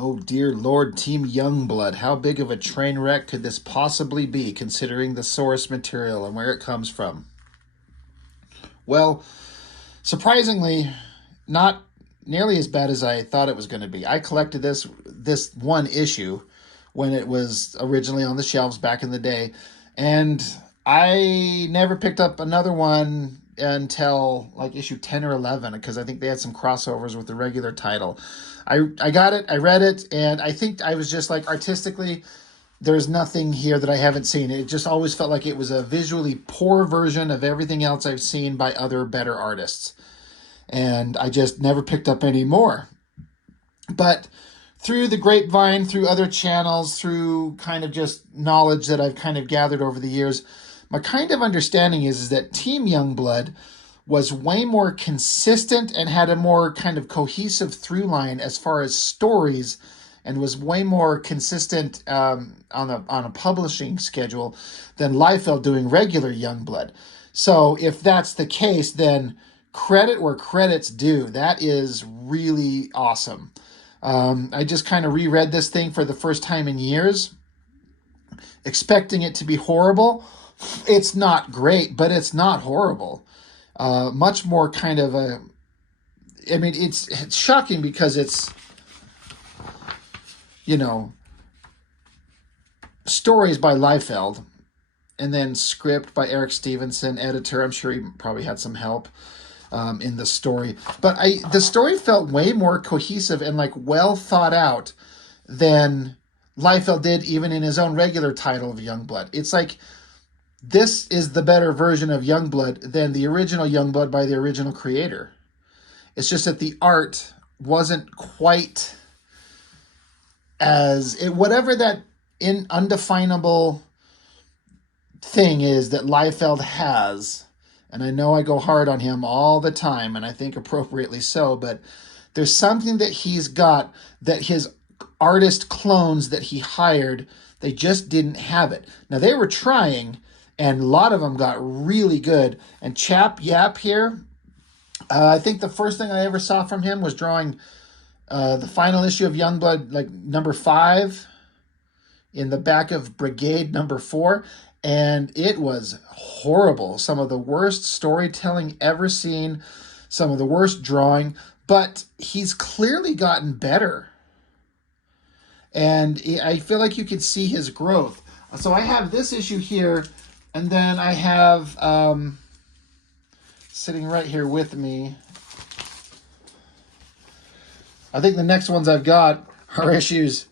Oh dear Lord, Team Youngblood, how big of a train wreck could this possibly be, considering the source material and where it comes from? Well, surprisingly, not nearly as bad as I thought it was going to be. I collected this one issue when it was originally on the shelves back in the day, and I never picked up another one until like issue 10 or 11 because I think they had some crossovers with the regular title. I got it, I read it, and I think I was just like artistically there's nothing here that I haven't seen. It just always felt like it was a visually poor version of everything else I've seen by other better artists. And I just never picked up any more. But through the grapevine, through other channels, through kind of just knowledge that I've kind of gathered over the years, my kind of understanding is that Team Youngblood was way more consistent and had a more kind of cohesive through line as far as stories, and was way more consistent on a publishing schedule than Liefeld doing regular Youngblood. So if that's the case, then credit where credit's due. That is really awesome. I just kind of reread this thing for the first time in years, expecting it to be horrible. It's not great, but it's not horrible. Much more kind of a, I mean, it's shocking because it's, you know, stories by Liefeld, and then script by Eric Stevenson, editor. I'm sure he probably had some help in the story. But the story felt way more cohesive and like well thought out than Liefeld did even in his own regular title of Youngblood. It's like this is the better version of Youngblood than the original Youngblood by the original creator. It's just that the art wasn't quite as it, whatever that undefinable thing is that Liefeld has. And I know I go hard on him all the time, and I think appropriately so, but there's something that he's got that his artist clones that he hired, they just didn't have it. Now, they were trying, and a lot of them got really good. And Chap Yap here, I think the first thing I ever saw from him was drawing the final issue of Youngblood, like number 5, in the back of Brigade number 4. And it was horrible. Some of the worst storytelling ever seen, some of the worst drawing, but he's clearly gotten better. And I feel like you could see his growth. So I have this issue here, and then I have sitting right here with me, I think the next ones I've got are issues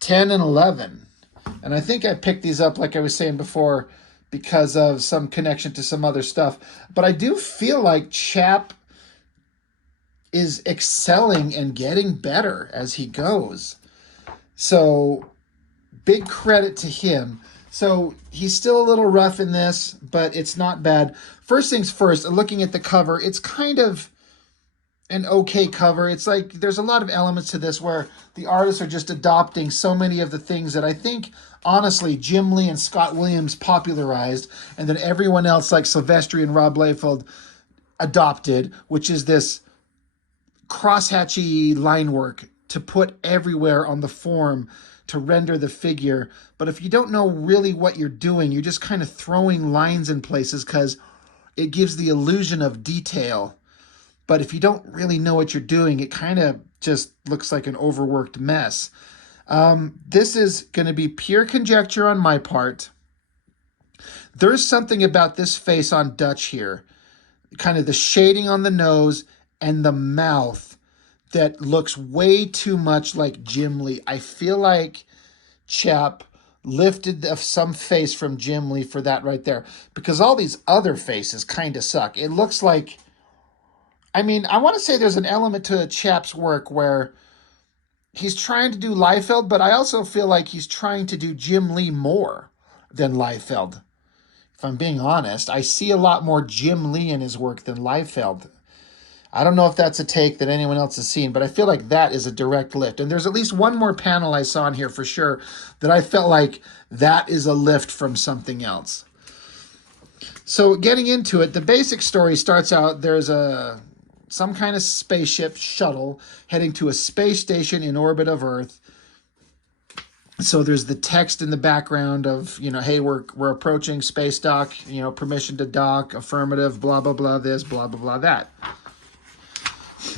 10 and 11. And I think I picked these up, like I was saying before, because of some connection to some other stuff. But I do feel like Chap is excelling and getting better as he goes. So big credit to him. So he's still a little rough in this, but it's not bad. First things first, looking at the cover, it's kind of an okay cover. It's like there's a lot of elements to this where the artists are just adopting so many of the things that I think, honestly, Jim Lee and Scott Williams popularized, and then everyone else like Silvestri and Rob Liefeld adopted, which is this crosshatchy line work to put everywhere on the form to render the figure. But if you don't know really what you're doing, you're just kind of throwing lines in places because it gives the illusion of detail. But if you don't really know what you're doing, it kind of just looks like an overworked mess. This is going to be pure conjecture on my part. There's something about this face on Dutch here, kind of the shading on the nose and the mouth, that looks way too much like Jim Lee. I feel like Chap lifted some face from Jim Lee for that right there, because all these other faces kind of suck. It looks like, I mean, I want to say there's an element to Chap's work where he's trying to do Liefeld, but I also feel like he's trying to do Jim Lee more than Liefeld. If I'm being honest, I see a lot more Jim Lee in his work than Liefeld. I don't know if that's a take that anyone else has seen, but I feel like that is a direct lift. And there's at least one more panel I saw in here for sure that I felt like that is a lift from something else. So getting into it, the basic story starts out, there's a some kind of spaceship shuttle heading to a space station in orbit of Earth. So there's the text in the background of, hey, we're approaching space dock, permission to dock, affirmative, blah, blah, blah, this, blah, blah, blah, that.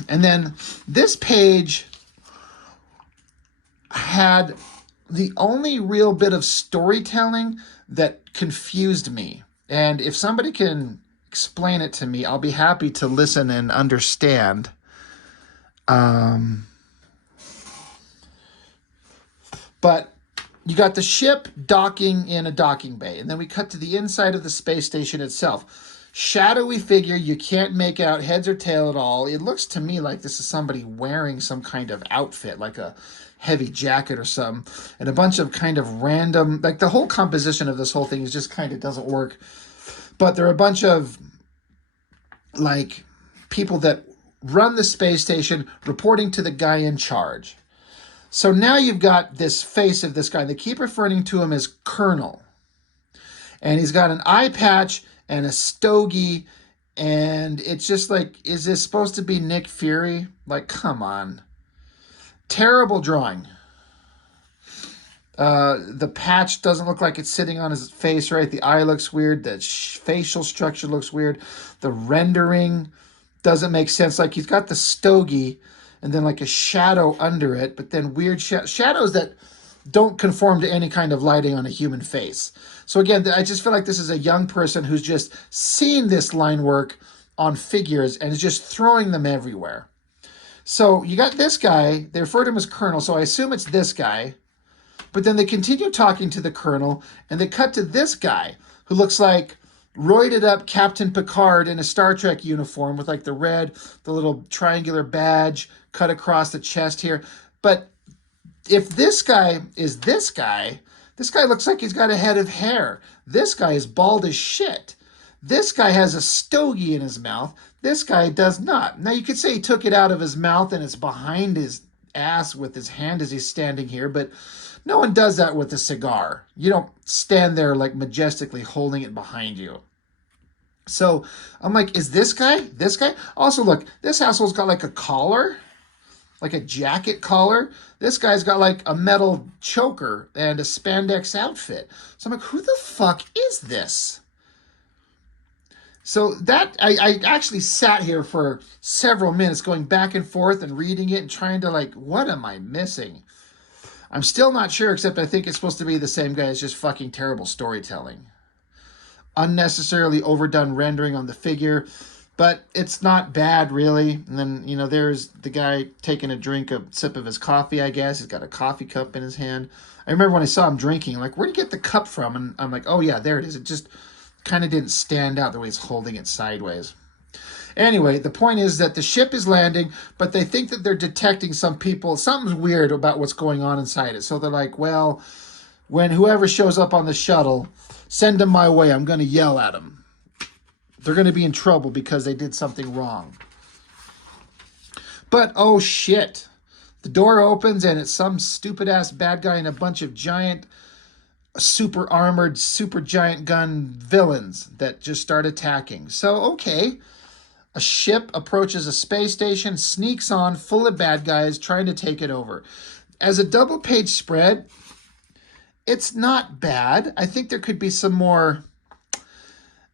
And then this page had the only real bit of storytelling that confused me. And if somebody can explain it to me, I'll be happy to listen and understand. But you got the ship docking in a docking bay, and then we cut to the inside of the space station itself. Shadowy figure, you can't make out heads or tail at all. It looks to me like this is somebody wearing some kind of outfit, like a heavy jacket or something, and a bunch of kind of random, like the whole composition of this whole thing is just kind of doesn't work. But there are a bunch of like people that run the space station reporting to the guy in charge. So now you've got this face of this guy. They keep referring to him as Colonel. And he's got an eye patch and a stogie. And it's just like, is this supposed to be Nick Fury? Like, come on. Terrible drawing. The patch doesn't look like it's sitting on his face right. The eye looks weird. The facial structure looks weird. The rendering doesn't make sense. Like, he's got the stogie and then like a shadow under it, but then weird shadows that don't conform to any kind of lighting on a human face. So again, I just feel like this is a young person who's just seen this line work on figures and is just throwing them everywhere. So you got this guy, they refer to him as Colonel, so I assume it's this guy. But then they continue talking to the Colonel, and they cut to this guy who looks like roided up Captain Picard in a Star Trek uniform with like the little triangular badge cut across the chest here. But if this guy is this guy looks like he's got a head of hair. This guy is bald as shit. This guy has a stogie in his mouth. This guy does not. Now you could say he took it out of his mouth and it's behind his ass with his hand as he's standing here, but no one does that with a cigar. You don't stand there like majestically holding it behind you. So I'm like, is this guy? This guy? Also, look, this asshole's got like a collar, like a jacket collar. This guy's got like a metal choker and a spandex outfit. So I'm like, who the fuck is this? So that, I actually sat here for several minutes going back and forth and reading it and trying to like, what am I missing? I'm still not sure, except I think it's supposed to be the same guy. It's just fucking terrible storytelling. Unnecessarily overdone rendering on the figure, but it's not bad, really. And then, there's the guy taking a sip of his coffee, I guess. He's got a coffee cup in his hand. I remember when I saw him drinking, like, where'd you get the cup from? And I'm like, oh, yeah, there it is. It just kind of didn't stand out the way he's holding it sideways. Anyway, the point is that the ship is landing, but they think that they're detecting something's weird about what's going on inside it. So they're like, well, when whoever shows up on the shuttle, send them my way. I'm going to yell at them. They're going to be in trouble because they did something wrong. But, oh shit. The door opens and it's some stupid-ass bad guy and a bunch of giant, super armored, super giant gun villains that just start attacking. So, okay. A ship approaches a space station, sneaks on, full of bad guys, trying to take it over. As a double-page spread, it's not bad. I think there could be some more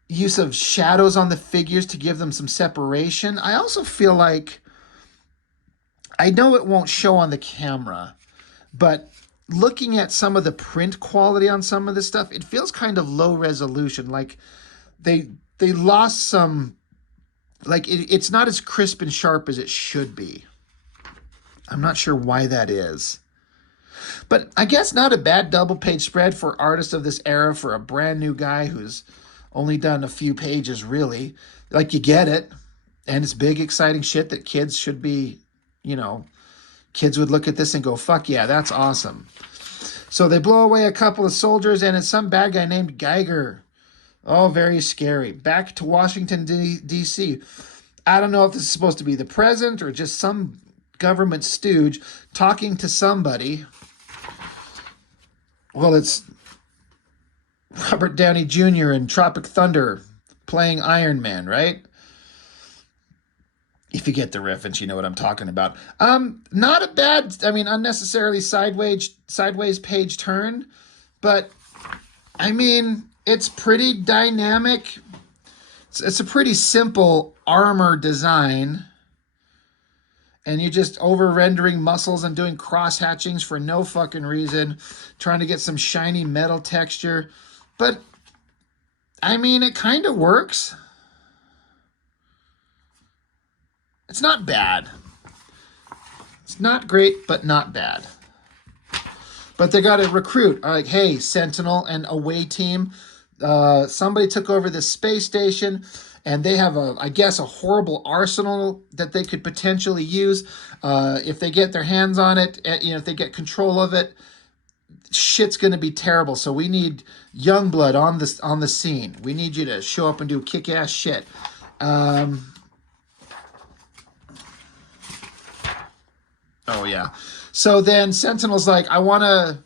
use of shadows on the figures to give them some separation. I also feel like, I know it won't show on the camera, but looking at some of the print quality on some of this stuff, it feels kind of low resolution. Like they lost some, like it's not as crisp and sharp as it should be. I'm not sure why that is. But I guess not a bad double-page spread for artists of this era, for a brand new guy who's only done a few pages, really. Like, you get it. And it's big, exciting shit that kids should be, kids would look at this and go, fuck yeah, that's awesome. So they blow away a couple of soldiers, and it's some bad guy named Geiger. Oh, very scary. Back to Washington, D.C. I don't know if this is supposed to be the president or just some government stooge talking to somebody. Well, it's Robert Downey Jr. in Tropic Thunder playing Iron Man, right? If you get the reference, you know what I'm talking about. Not a bad, I mean, unnecessarily sideways page turn, but I mean, it's pretty dynamic. It's a pretty simple armor design, and you're just over rendering muscles and doing cross hatchings for no fucking reason, trying to get some shiny metal texture. But I mean, it kind of works. It's not bad. It's not great, but not bad. But they got to recruit. Like, hey, Sentinel and away team. Somebody took over this space station, and they have I guess, a horrible arsenal that they could potentially use if they get their hands on it. If they get control of it, shit's gonna be terrible. So we need YoungBlood on the scene. We need you to show up and do kick-ass shit. Oh, yeah. So then Sentinel's like, I want to,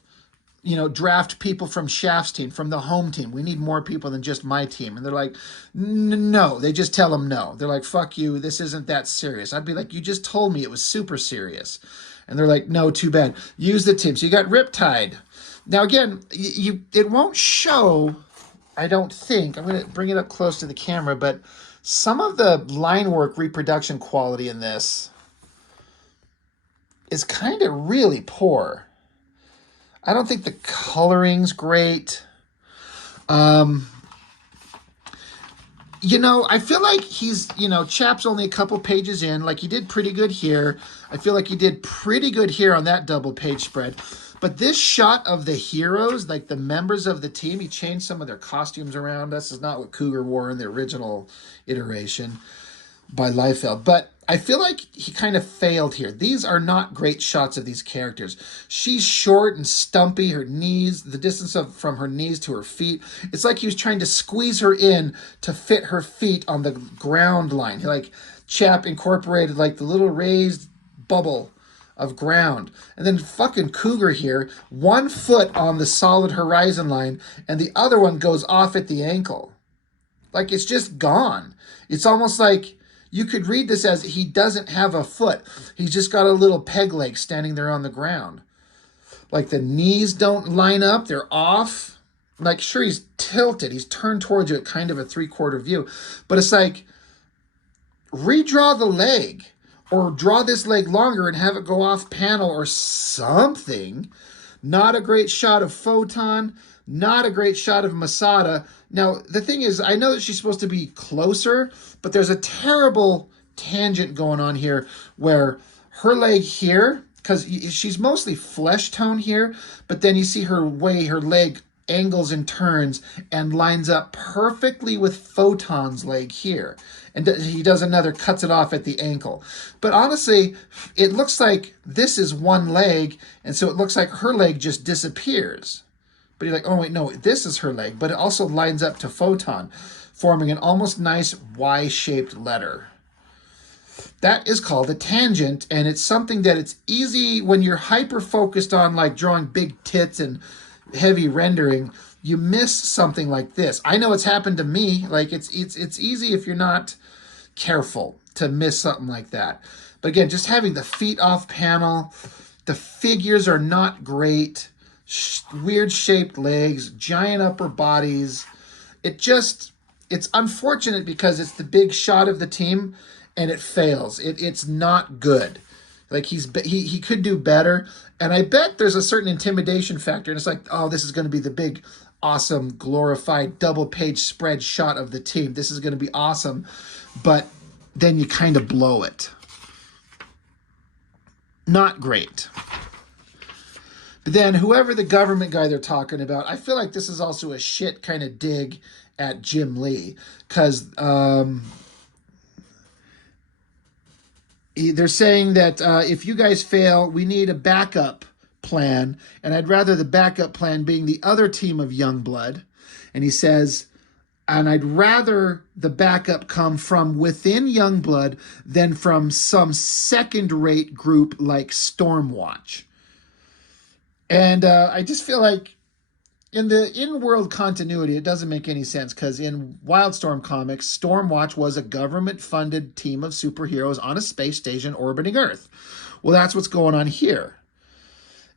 draft people from Shaft's team, from the home team. We need more people than just my team. And they're like, no. They just tell him no. They're like, fuck you. This isn't that serious. I'd be like, you just told me it was super serious. And they're like, no, too bad. Use the team. So you got Riptide. Now, again, it won't show, I don't think. I'm going to bring it up close to the camera, but some of the line work reproduction quality in this is kind of really poor. I don't think the coloring's great. I feel like he's, Chap's only a couple pages in. Like, he did pretty good here. I feel like he did pretty good here on that double page spread. But this shot of the heroes, like the members of the team, he changed some of their costumes around. This is not what Cougar wore in the original iteration by Liefeld. But I feel like he kind of failed here. These are not great shots of these characters. She's short and stumpy, her knees, the distance from her knees to her feet. It's like he was trying to squeeze her in to fit her feet on the ground line. Like, Chap incorporated like the little raised bubble of ground. And then fucking Cougar here, 1 foot on the solid horizon line, and the other one goes off at the ankle. Like, it's just gone. It's almost like you could read this as he doesn't have a foot. He's just got a little peg leg standing there on the ground. Like, the knees don't line up. They're off. Like, sure, he's tilted. He's turned towards you at kind of a 3/4 view. But it's like, redraw the leg. Or draw this leg longer and have it go off panel or something. Not a great shot of Photon. Not a great shot of Masada. Now, the thing is, I know that she's supposed to be closer, but there's a terrible tangent going on here where her leg here, because she's mostly flesh tone here, but then you see her leg angles and turns and lines up perfectly with Photon's leg here. And he does another, cuts it off at the ankle. But honestly, it looks like this is one leg, and so it looks like her leg just disappears. But you're like, oh, wait, no, this is her leg. But it also lines up to Photon, forming an almost nice Y-shaped letter. That is called a tangent, and it's something that it's easy when you're hyper-focused on, like, drawing big tits and heavy rendering. You miss something like this. I know it's happened to me. Like, it's easy if you're not careful to miss something like that. But again, just having the feet off panel, the figures are not great. Weird shaped legs, giant upper bodies. It's unfortunate because it's the big shot of the team and it fails. It's not good. Like, he could do better. And I bet there's a certain intimidation factor. And it's like, oh, this is going to be the big, awesome, glorified double page spread shot of the team. This is going to be awesome. But then you kind of blow it. Not great. But then whoever the government guy they're talking about, I feel like this is also a shit kind of dig at Jim Lee. Because they're saying that if you guys fail, we need a backup plan. And I'd rather the backup plan being the other team of YoungBlood. And he says, and I'd rather the backup come from within YoungBlood than from some second-rate group like Stormwatch. And I just feel like in the in-world continuity, it doesn't make any sense because in Wildstorm comics, Stormwatch was a government-funded team of superheroes on a space station orbiting Earth. Well, that's what's going on here.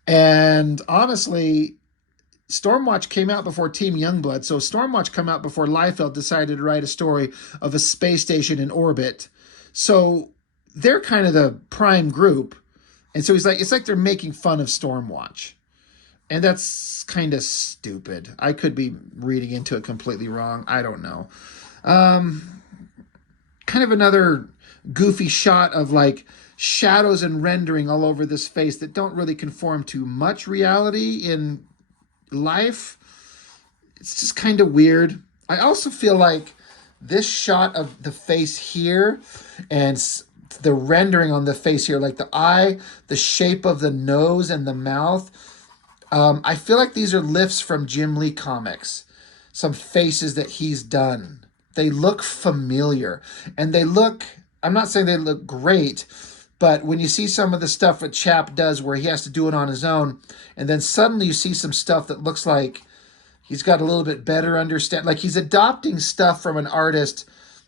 And honestly, Stormwatch came out before Team Youngblood, so Stormwatch came out before Liefeld decided to write a story of a space station in orbit. So they're kind of the prime group. And so he's like, it's like they're making fun of Stormwatch. And that's kind of stupid. I could be reading into it completely wrong. I don't know. Kind of another goofy shot of like shadows and rendering all over this face that don't really conform to much reality in life. It's just kind of weird. I also feel like this shot of the face here and the rendering on the face here, like the eye, the shape of the nose and the mouth, I feel like these are lifts from Jim Lee comics. Some faces that he's done. They look familiar. And they look, I'm not saying they look great, but when you see some of the stuff that Chap does where he has to do it on his own, and then suddenly you see some stuff that looks like he's got a little bit better understand. Like he's adopting stuff from an artist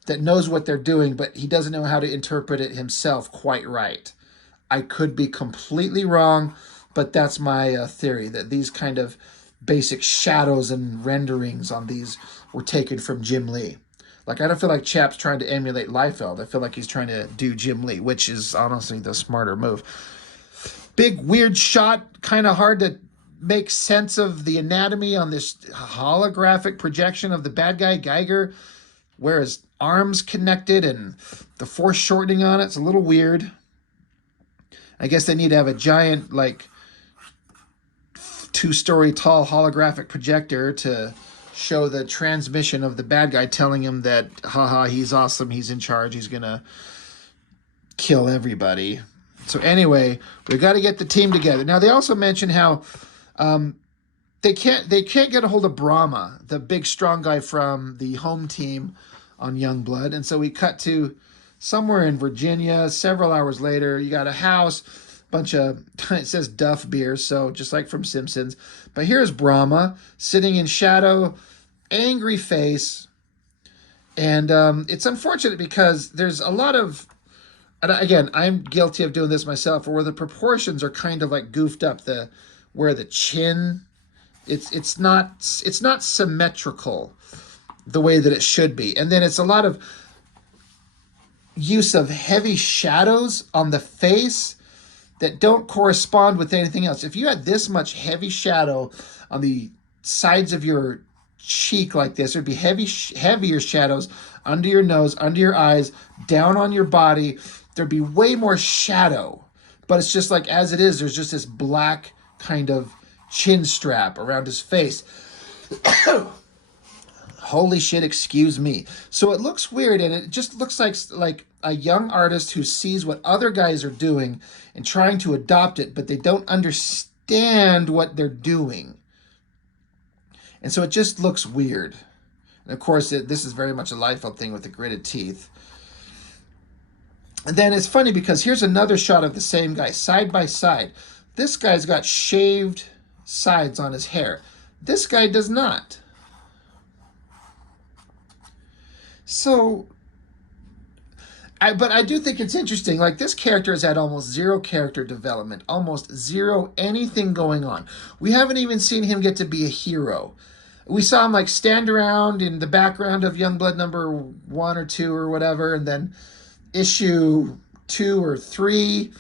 that knows what they're doing, but he doesn't know how to interpret it himself quite right. I could be completely wrong, but that's my theory, that these kind of basic shadows and renderings on these were taken from Jim Lee. Like, I don't feel like Chap's trying to emulate Liefeld. I feel like he's trying to do Jim Lee, which is honestly the smarter move. Big, weird shot, kind of hard to make sense of the anatomy on this holographic projection of the bad guy, Geiger, where his arms connected and the foreshortening on it. It's a little weird. I guess they need to have a giant, like, 2-story tall holographic projector to show the transmission of the bad guy telling him that, haha, he's awesome, he's in charge, he's gonna kill everybody. So anyway, we got to get the team together. Now they also mention how they can't get a hold of Brahma, the big strong guy from the home team on Youngblood, and so we cut to somewhere in Virginia. Several hours later, you got a house, bunch of, it says Duff beers, so just like from Simpsons. But here's Brahma sitting in shadow, angry face, and it's unfortunate because there's a lot of, and again, I'm guilty of doing this myself, where the proportions are kind of like goofed up. Where the chin, it's not symmetrical the way that it should be, and then it's a lot of use of heavy shadows on the face that don't correspond with anything else. If you had this much heavy shadow on the sides of your cheek like this, there'd be heavier shadows under your nose, under your eyes, down on your body. There'd be way more shadow. But it's just like, as it is, there's just this black kind of chin strap around his face. Holy shit, excuse me. So it looks weird, and it just looks like a young artist who sees what other guys are doing and trying to adopt it, but they don't understand what they're doing. And so it just looks weird. And of course, this is very much a Liefeld thing with the gritted teeth. And then it's funny because here's another shot of the same guy, side by side. This guy's got shaved sides on his hair. This guy does not. So, but I do think it's interesting. Like, this character has had almost zero character development, almost zero anything going on. We haven't even seen him get to be a hero. We saw him like stand around in the background of Youngblood number 1 or 2 or whatever, and then issue 2 or 3,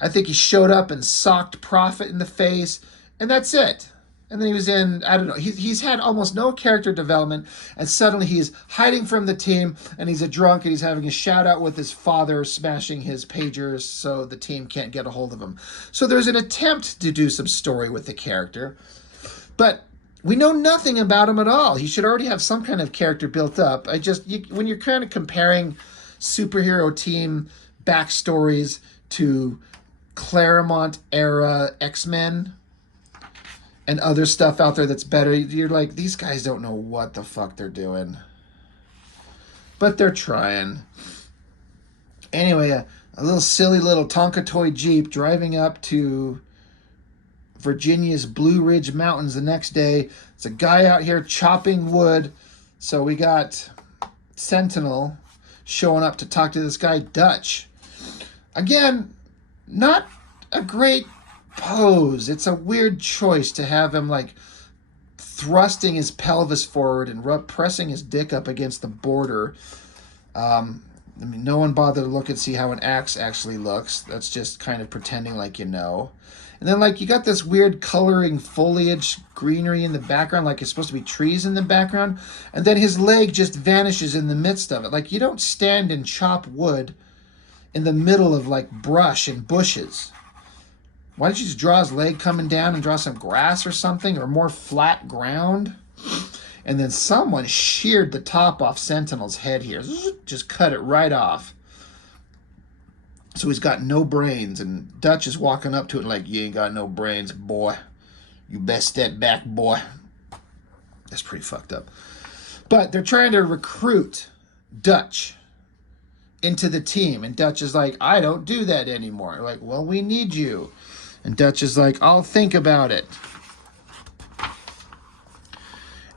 I think he showed up and socked Prophet in the face, and that's it. And then he was in, I don't know, he's had almost no character development, and suddenly he's hiding from the team, and he's a drunk, and he's having a shout out with his father, smashing his pagers so the team can't get a hold of him. So there's an attempt to do some story with the character, but we know nothing about him at all. He should already have some kind of character built up. When you're kind of comparing superhero team backstories to Claremont era X-Men and other stuff out there that's better, you're like, these guys don't know what the fuck they're doing. But they're trying. Anyway, a little silly little Tonka toy Jeep driving up to Virginia's Blue Ridge Mountains the next day. It's a guy out here chopping wood. So we got Sentinel showing up to talk to this guy, Dutch. Again, not a great pose. It's a weird choice to have him like thrusting his pelvis forward and pressing his dick up against the border. I mean, no one bothered to look and see how an axe actually looks. That's just kind of pretending like you know. And then, like, you got this weird coloring foliage, greenery in the background, like it's supposed to be trees in the background. And then his leg just vanishes in the midst of it. Like, you don't stand and chop wood in the middle of, like, brush and bushes. Why don't you just draw his leg coming down and draw some grass or something, or more flat ground? And then someone sheared the top off Sentinel's head here. Just cut it right off. So he's got no brains, and Dutch is walking up to it like, you ain't got no brains, boy. You best step back, boy. That's pretty fucked up. But they're trying to recruit Dutch into the team. And Dutch is like, I don't do that anymore. They're like, well, we need you. And Dutch is like, I'll think about it.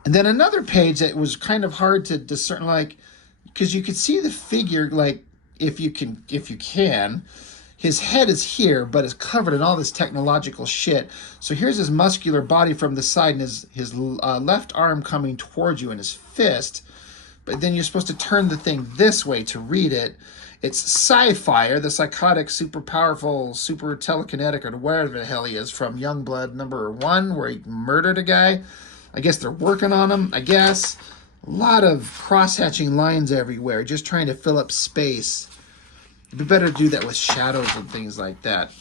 And then another page that was kind of hard to discern, like, because you could see the figure, like, if you can, his head is here, but it's covered in all this technological shit. So here's his muscular body from the side, and his left arm coming towards you, and his fist. But then you're supposed to turn the thing this way to read it. It's Sci-Fire, the psychotic, super powerful, super telekinetic, or whatever the hell he is, from YoungBlood #1, where he murdered a guy. I guess they're working on him, I guess. A lot of cross-hatching lines everywhere, just trying to fill up space. It'd be better to do that with shadows and things like that.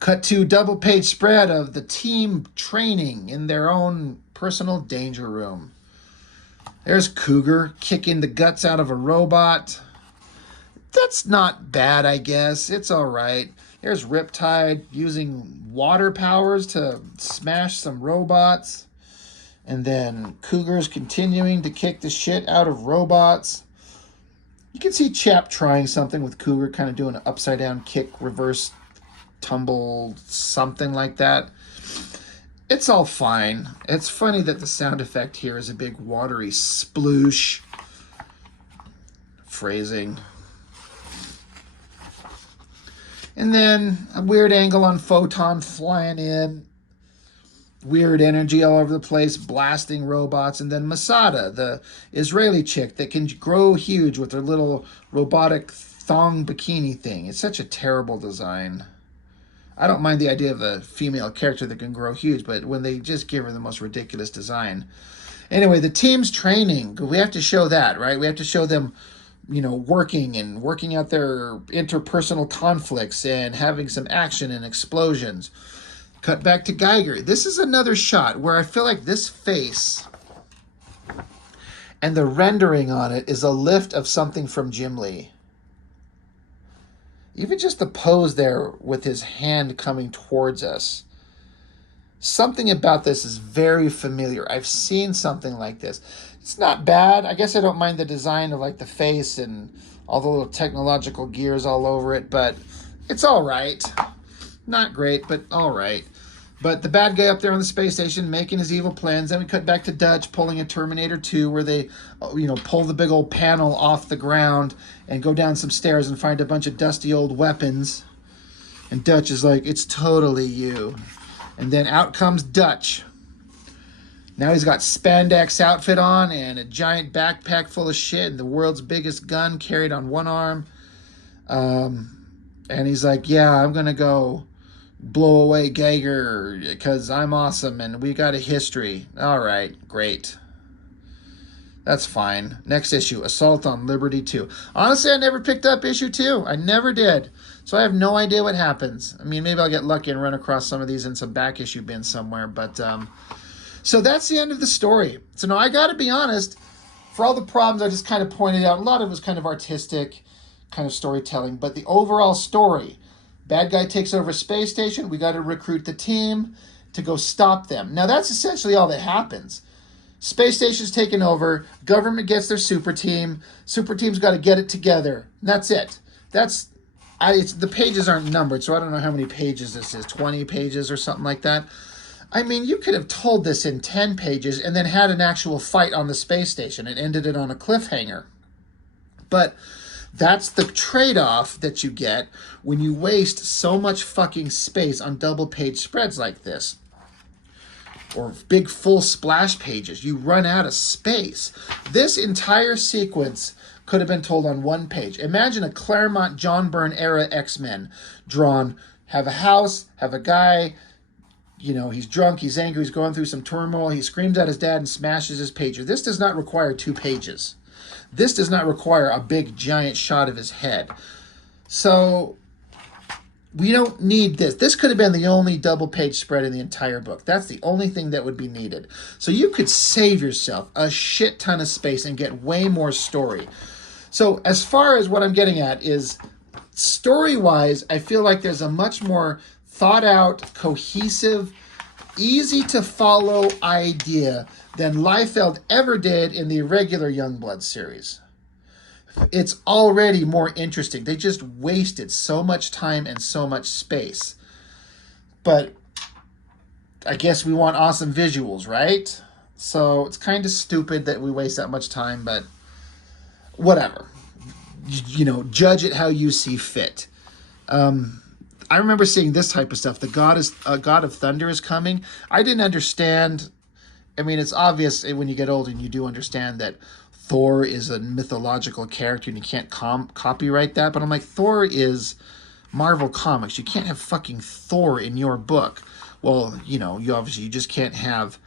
Cut to double-page spread of the team training in their own personal danger room. There's Cougar kicking the guts out of a robot. That's not bad, I guess. It's all right. There's Riptide using water powers to smash some robots. And then Cougar's continuing to kick the shit out of robots. You can see Chap trying something with Cougar, kind of doing an upside-down kick, reverse tumble, something like that. It's all fine. It's funny that the sound effect here is a big watery sploosh. Phrasing. And then a weird angle on Photon flying in. Weird energy all over the place, blasting robots. And then Masada, the Israeli chick that can grow huge with her little robotic thong bikini thing. It's such a terrible design. I don't mind the idea of a female character that can grow huge, but when they just give her the most ridiculous design. Anyway, the team's training. We have to show that, right? We have to show them, working out their interpersonal conflicts and having some action and explosions. Cut back to Geiger. This is another shot where I feel like this face and the rendering on it is a lift of something from Jim Lee. Even just the pose there with his hand coming towards us. Something about this is very familiar. I've seen something like this. It's not bad. I guess I don't mind the design of like the face and all the little technological gears all over it, but it's all right. Not great, but all right. But the bad guy up there on the space station making his evil plans. Then we cut back to Dutch pulling a Terminator 2 where they, pull the big old panel off the ground and go down some stairs and find a bunch of dusty old weapons. And Dutch is like, it's totally you. And then out comes Dutch. Now he's got spandex outfit on and a giant backpack full of shit and the world's biggest gun carried on one arm. And he's like, yeah, I'm going to go blow away Geiger because I'm awesome and we got a history. All right, great. That's fine. Next issue, Assault on Liberty 2. Honestly, I never picked up issue 2. I never did. So I have no idea what happens. I mean, maybe I'll get lucky and run across some of these in some back issue bin somewhere. But so that's the end of the story. So now I got to be honest, for all the problems I just kind of pointed out, a lot of it was kind of artistic kind of storytelling. But the overall story, bad guy takes over a space station. We got to recruit the team to go stop them. Now, that's essentially all that happens. Space station's taken over. Government gets their super team. Super team's got to get it together. And that's it. The pages aren't numbered, so I don't know how many pages this is. 20 pages or something like that. I mean, you could have told this in 10 pages and then had an actual fight on the space station and ended it on a cliffhanger. But that's the trade-off that you get when you waste so much fucking space on double-page spreads like this. Or big full splash pages. You run out of space. This entire sequence could have been told on one page. Imagine a Claremont John Byrne era X-Men drawn, have a house, have a guy, he's drunk, he's angry, he's going through some turmoil, he screams at his dad and smashes his pager. This does not require 2 pages. This does not require a big giant shot of his head. So we don't need this. This could have been the only double-page spread in the entire book. That's the only thing that would be needed. So you could save yourself a shit ton of space and get way more story. So as far as what I'm getting at is, story-wise, I feel like there's a much more thought-out, cohesive, easy-to-follow idea than Liefeld ever did in the regular YoungBlood series. It's already more interesting. They just wasted so much time and so much space. But I guess we want awesome visuals, right? So it's kind of stupid that we waste that much time, but whatever. Judge it how you see fit. I remember seeing this type of stuff. The God of Thunder is coming. I didn't understand. I mean, it's obvious when you get older and you do understand that Thor is a mythological character and you can't copyright that. But I'm like, Thor is Marvel Comics. You can't have fucking Thor in your book. Well, you just can't have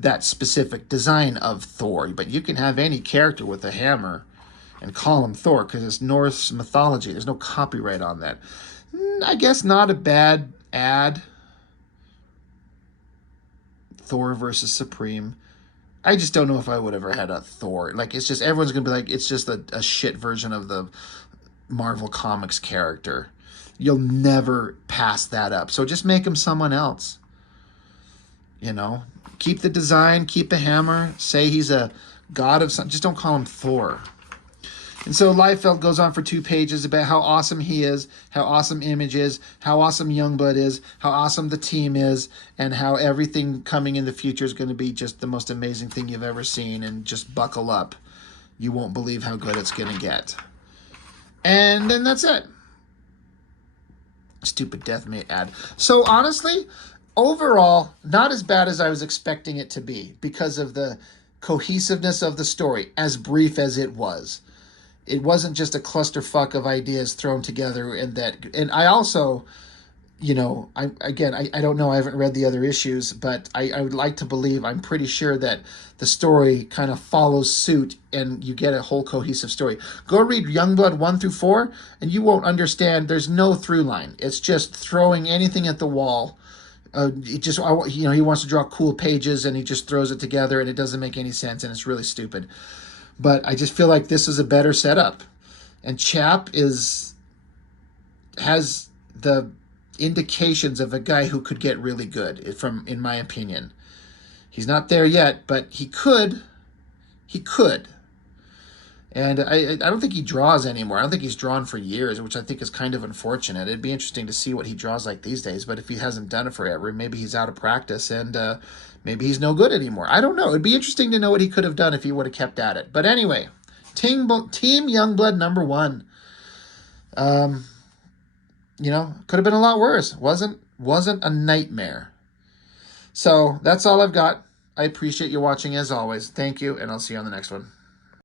that specific design of Thor. But you can have any character with a hammer and call him Thor because it's Norse mythology. There's no copyright on that. I guess not a bad ad. Thor versus Supreme. I just don't know if I would ever had a Thor. Like, it's just, everyone's going to be like, it's just a shit version of the Marvel Comics character. You'll never pass that up. So just make him someone else. Keep the design, keep the hammer, say he's a god of something. Just don't call him Thor. And so Liefeld goes on for 2 pages about how awesome he is, how awesome Image is, how awesome YoungBlood is, how awesome the team is, and how everything coming in the future is going to be just the most amazing thing you've ever seen, and just buckle up. You won't believe how good it's going to get. And then that's it. Stupid Deathmate ad. So honestly, overall, not as bad as I was expecting it to be because of the cohesiveness of the story, as brief as it was. It wasn't just a clusterfuck of ideas thrown together, and I also, I don't know, I haven't read the other issues, but I would like to believe, I'm pretty sure that the story kind of follows suit and you get a whole cohesive story. Go read YoungBlood 1 through 4 and you won't understand. There's no through line. It's just throwing anything at the wall. He wants to draw cool pages and he just throws it together and it doesn't make any sense and it's really stupid. But I just feel like this is a better setup. And Chap has the indications of a guy who could get really good, in my opinion. He's not there yet, but he could. He could. And I don't think he draws anymore. I don't think he's drawn for years, which I think is kind of unfortunate. It'd be interesting to see what he draws like these days, but if he hasn't done it forever, maybe he's out of practice and maybe he's no good anymore. I don't know. It'd be interesting to know what he could have done if he would have kept at it. But anyway, Team YoungBlood number 1. Could have been a lot worse. Wasn't a nightmare. So that's all I've got. I appreciate you watching as always. Thank you, and I'll see you on the next one.